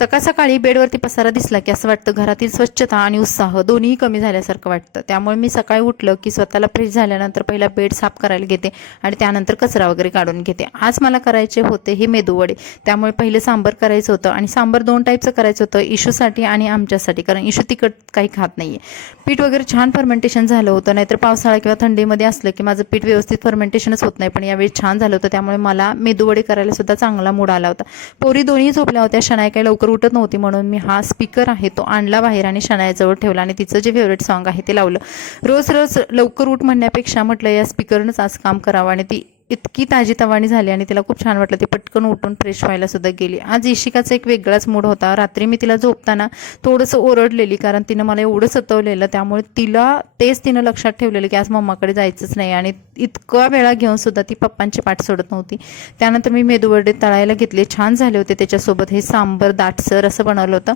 सकाळ सकाळी बेडवरती पसारा दिसला की असं वाटतं घरातील स्वच्छता आणि उत्साह दोन्ही कमी झाल्यासारखं वाटतं। त्यामुळे मी सकाळी उठलं की स्वतःला फ्रेश झाल्यानंतर पहिला बेड साफ करायला घेते आणि त्यानंतर कचरा वगैरे काढून घेते। आज मला करायचे होते हे मेदूवडे, त्यामुळे पहिले सांबर करायचं होतं आणि सांबर 2 टाईपचं करायचं होतं, इशूसाठी आणि आमच्यासाठी, कारण इशू तिखट काही खात नाहीये। पीठ वगैरे छान फर्मेंटेशन झालं होतं, नाहीतर पावसाळा किंवा थंडीमध्ये असलं की माझं पीठ व्यवस्थित फर्मेंटेशनच होत नाही, पण यावेळी छान झालं होतं, त्यामुळे मला मेदूवडे करायला सुद्धा चांगला मूड आला होता। पोरी दोन्ही झोपल्या होत्या, शनाया काही लवकर उठत नव्हती, म्हणून मी हा स्पीकर आहे तो आणला बाहेर आणि शनायाजवळ ठेवला आणि तिचं जे फेवरेट सॉन्ग आहे ते लावलं। रोज रोज लवकर उठ म्हणण्यापेक्षा म्हटलं या स्पीकरनंच आज काम करावं, आणि ती इतकी ताजीतवाणी झाली आणि तिला खूप छान वाटलं। ती पटकन उठून फ्रेश व्हायला सुद्धा गेली। आज इशिकाचा एक वेगळाच मूड होता। रात्री मी तिला झोपताना थोडंसं ओरडलेली, कारण तिनं मला एवढं सतवलेलं, त्यामुळे तिनं लक्षात ठेवलेलं की आज मम्माकडे जायचंच नाही, आणि इतका वेळा घेऊन सुद्धा ती पप्पांची पाठ सोडत नव्हती। त्यानंतर मी मेदूवडे तळायला घेतले, छान झाले होते। त्याच्यासोबत हे सांबर दाटसर असं बनवलं होतं।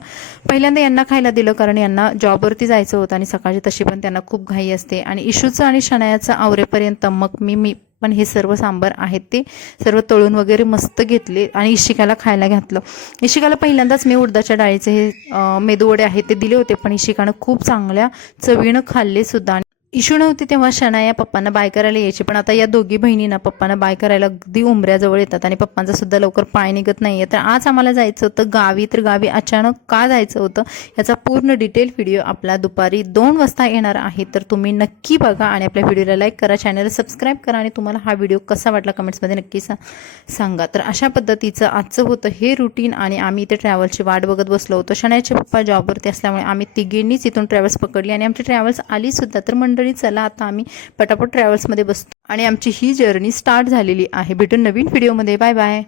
पहिल्यांदा यांना खायला दिलं, कारण यांना जॉबवरती जायचं होतं आणि सकाळची तशी पण त्यांना खूप घाई असते, आणि इशूचं आणि शनायाचं आवरेपर्यंत मग मी पण हे सर्व सांबर आहेत ते सर्व तळून वगैरे मस्त घेतले आणि इशिकाला खायला घातलं। इशिकाला पहिल्यांदाच मी उडदाच्या डाळीचे हे मेदूवडे आहेत ते दिले होते, पण इशिकानं खूप चांगल्या चवीनं खाल्ले सुद्धा। इशू नव्हती तेव्हा शनाया पप्पांना बाय करायला यायची, पण आता या दोघी बहिणींना पप्पांना बाय करायला अगदी उंबऱ्याजवळ येतात आणि पप्पांचा सुद्धा लवकर पाय निघत नाहीये। तर आज आम्हाला जायचं होतं गावी, तर गावी अचानक का जायचं होतं याचा पूर्ण डिटेल व्हिडिओ आपला दुपारी 2 वाजता येणार आहे, तर तुम्ही नक्की बघा आणि आपल्या व्हिडिओला लाईक करा, चॅनलला सबस्क्राईब करा, आणि तुम्हाला हा व्हिडिओ कसा वाटला कमेंट्समध्ये नक्की सांगा। तर अशा पद्धतीचं आजचं होतं हे रुटीन, आणि आम्ही इथे ट्रॅव्हल्सची वाट बघत बसलो होतो। शनायाचे पप्पा जॉबवरती असल्यामुळे आम्ही तिघींनीच इथून ट्रॅव्हल्स पकडली आणि आमची ट्रॅव्हल्स आली सुद्धा। तर मंडळी चला आता आम्ही पटापट ट्रॅव्हल्समध्ये बसतो आणि आमची ही जर्नी स्टार्ट झालेली आहे। भेटून नवीन व्हिडिओमध्ये, बाय बाय।